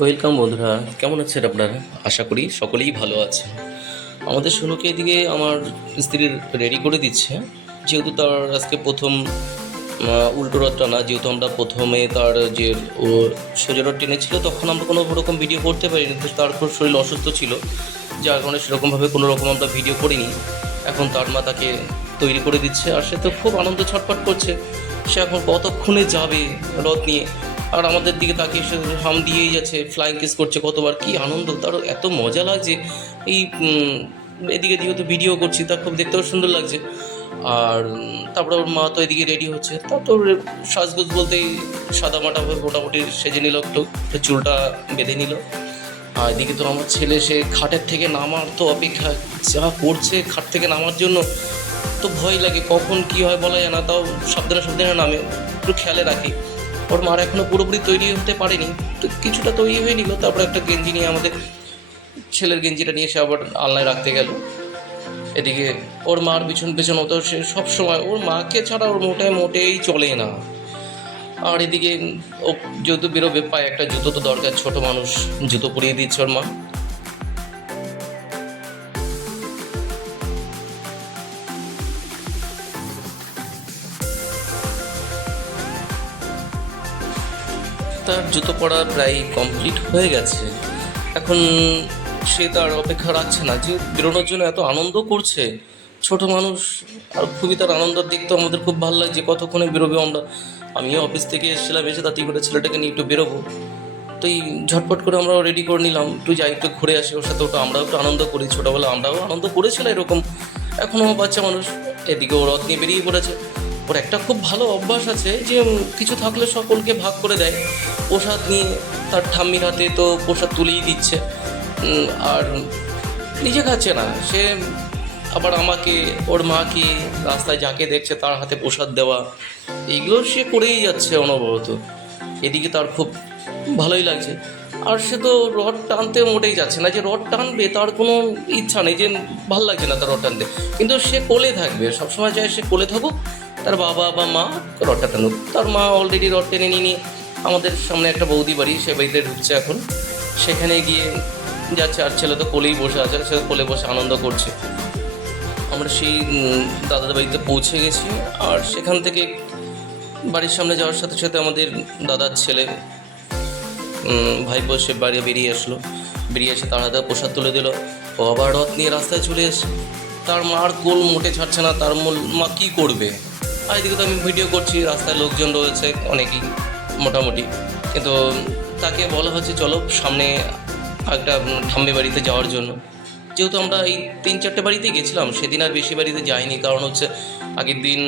Welcome বন্ধুরা, কেমন আছেন আপনারা? আশা করি সকলেই ভালো আছে। আমাদের সোনুকে এদিকে আমার স্ত্রীর রেডি করে দিচ্ছে, যেহেতু তার আজকে প্রথম উল্টো রথ টানা। যেহেতু আমরা প্রথমে তার যে ও সোজা রথ টেনেছিল, তখন আমরা কোনো রকম ভিডিও করতে পারিনি, তো তার খুব শরীর অসুস্থ ছিল, যার কারণে সেরকমভাবে কোনো রকম আমরা ভিডিও করিনি। এখন তার মা তাকে তৈরি করে দিচ্ছে, আর সে তো খুব আনন্দ ছটফট করছে। সে এখন কতক্ষণে যাবে রথ নিয়ে, আর আমাদের দিকে তাকিয়ে সে হাম দিয়েই যাচ্ছে, ফ্লাইং কিস করছে কতবার। কি আনন্দ, তার এত মজা লাগছে। এই এদিকে যেহেতু ভিডিও করছি, তা খুব দেখতেও সুন্দর লাগছে। আর তারপরে ওর মা তো এদিকে রেডি হচ্ছে, তা তোর সাজগোজ বলতেই সাদা মাটাভাবে মোটামুটি সেজে নিল, একটু একটু চুলটা বেঁধে নিল। আর এদিকে তো আমার ছেলে, সে খাটের থেকে নামার তো অপেক্ষা, যা করছে খাট থেকে নামার জন্য। তো ভয় লাগে, কখন কি হয় বলা যায় না, তাও সাবধানে সাবধানে নামে, একটু খেয়ালে রাখি। ওর মার এখনও পুরোপুরি তৈরি হতে পারেনি, তো কিছুটা তৈরি হয়ে নিল। তারপর একটা গেঞ্জি নিয়ে, আমাদের ছেলের গেঞ্জিটা নিয়ে সে আবার আলনায় রাখতে গেল। এদিকে ওর মার পিছন পেছন তো সে সবসময়, ওর মাকে ছাড়া ওর মোটেই চলে না। আর এদিকে ও যেহেতু বেরোবে, পায়ে একটা জুতো তো দরকার, ছোট মানুষ, জুতো পরিয়ে দিচ্ছে ওর মা। তার জুতো পরা প্রায় কমপ্লিট হয়ে গেছে। এখন সে তার অপেক্ষা রাখছে না, যে বেরোনোর জন্য এত আনন্দ করছে ছোট মানুষ। আর খুবই তার আনন্দের দিক তো আমাদের খুব ভালো লাগছে, কতক্ষণে বেরোবে আমরা। আমিও অফিস থেকে এসেছিলাম, এসে তাতেই করে ছেলেটাকে নিয়ে একটু বেরোবো। তো এই ঝটপট করে আমরাও রেডি করে নিলাম, একটু যাই, একটু ঘুরে আসি ওর সাথে। ওটা আমরাও একটু আনন্দ করি, ছোটোবেলা আমরাও আনন্দ করেছিলাম এরকম। এখনও বাচ্চা মানুষ, এদিকে ও রথ নিয়ে বেরিয়ে পড়েছে। ওর একটা খুব ভালো অভ্যাস আছে, যে কিছু থাকলে সকলকে ভাগ করে দেয়। প্রসাদ নিয়ে তার ঠাম্মির হাতে তো প্রসাদ তুলেই দিচ্ছে, আর নিজে খাচ্ছে না সে, আবার আমাকে, ওর মাকে, রাস্তায় যাকে দেখছে তার হাতে প্রসাদ দেওয়া, এইগুলো সে করেই যাচ্ছে অনবরত। এদিকে তার খুব ভালোই লাগছে। আর সে তো রড টানতে মোটেই যাচ্ছে না, যে রড টানবে তার কোনো ইচ্ছা নেই, যে ভালো লাগছে না তার রড টানতে। কিন্তু সে কোলে থাকবে, সবসময় চায় সে কোলে থাকুক, তার বাবা বা মা রডটা টানুক। তার মা অলরেডি রড টেনে নিয়ে আমাদের সামনে একটা বৌদি বাড়ি, সে বাড়িতে ঢুকছে এখন, সেখানে গিয়ে যাচ্ছে। আর ছেলে তো কোলেই বসে আছে, সে কোলে বসে আনন্দ করছে। আমরা সেই দাদাদের বাড়িতে পৌঁছে গেছি। আর সেখান থেকে বাড়ির সামনে যাওয়ার সাথে সাথে আমাদের দাদার ছেলে ভাইপো, সে বাড়ি বেরিয়ে আসলো। বেরিয়ে এসে তার হাতে প্রসাদ তুলে দিল। ও আবার রথ নিয়ে রাস্তায় চলে এসে, তার মার কোল মোটে ছাড়ছে না, তার মা কী করবে। আর এদিকে তো আমি ভিডিও করছি, রাস্তায় লোকজন রয়েছে অনেকেই মোটামুটি, কিন্তু তাকে বলা হচ্ছে চলো সামনে একটা ঠাম্মি বাড়িতে যাওয়ার জন্য। যেহেতু আমরা এই 3-4টে বাড়িতে গেছিলাম, সেদিন আর বেশি বাড়িতে যাইনি, কারণ হচ্ছে আগের দিন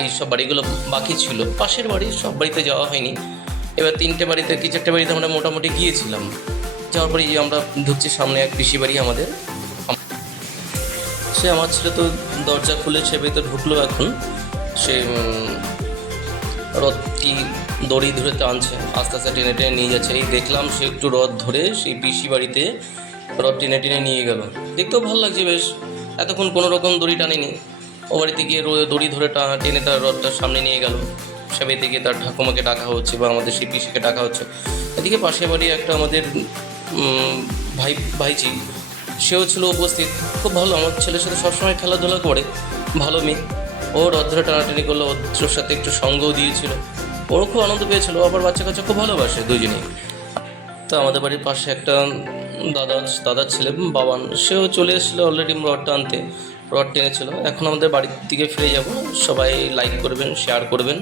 এই সব বাড়িগুলো বাকি ছিল, পাশের বাড়ি, সব বাড়িতে যাওয়া হয়নি। এবার 3টে বাড়িতে কি 4টে বাড়িতে আমরা মোটামুটি গিয়েছিলাম। যাওয়ার পরে যে আমরা ঢুকছি, সামনে এক পিসি বাড়ি আমাদের। সে আমার ছেলে তো দরজা খুলে সে ভেতরে ঢুকলো। এখন সে রথটি দড়ি ধরে টানছে, আস্তে আস্তে টেনে টেনে নিয়ে যাচ্ছে। এই দেখলাম সে একটু রথ ধরে সেই পিসি বাড়িতে রথ টেনে টেনে নিয়ে গেল। দেখতেও ভালো লাগছে বেশ, এতক্ষণ কোনো রকম দড়ি টানেনি। ও বাড়িতে গিয়ে দড়ি ধরে টেনে তার রথটার সামনে নিয়ে গেল। সবাই থেকে তার ঠাকুমাকে ডাকা হচ্ছে, বা আমাদের সেই পিসিকে ডাকা হচ্ছে। এদিকে পাশে বাড়ি একটা আমাদের ভাইজি, সেও ছিল উপস্থিত। খুব ভালো, আমার ছেলের সাথে সবসময় খেলাধুলা করে, ভালো মেয়ে। ও রথ ধরে টানাটানি করলো, ওর সাথে একটু সঙ্গও দিয়েছিল। ওরও খুব আনন্দ পেয়েছিল। আবার বাচ্চা কাচ্চা খুব ভালোবাসে দুজনেই। তো আমাদের বাড়ির পাশে একটা দাদার ছেলে বাবান, সেও চলে এসেছিলো অলরেডি রড টানতে, রড টেনেছিল। এখন আমাদের বাড়ির দিকে ফিরে যাব। সবাই লাইক করবেন, শেয়ার করবেন।